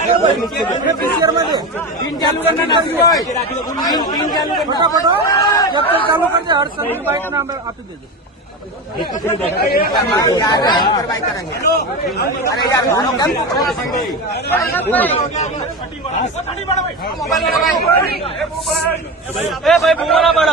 PCR मध्ये pin चालू करण्याशिवाय pin चालू फटाफट हो. जब तक चालू करते हर सभी बाइक नाम आपी देते ए भाई बुमारा बड़ा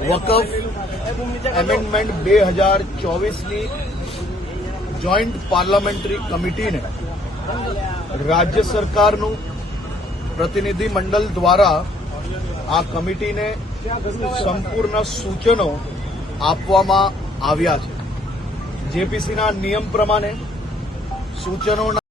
વકફ એમેન્ડમેન્ટ બે હજાર ચોવીસની જોઈન્ટ પાર્લામેન્ટરી કમિટીને રાજ્ય સરકારનું પ્રતિનિધિ મંડળ દ્વારા આ કમિટીને સંપૂર્ણ સૂચનો આપવામાં આવ્યા છે. જેપીસીના નિયમ પ્રમાણે સૂચનોના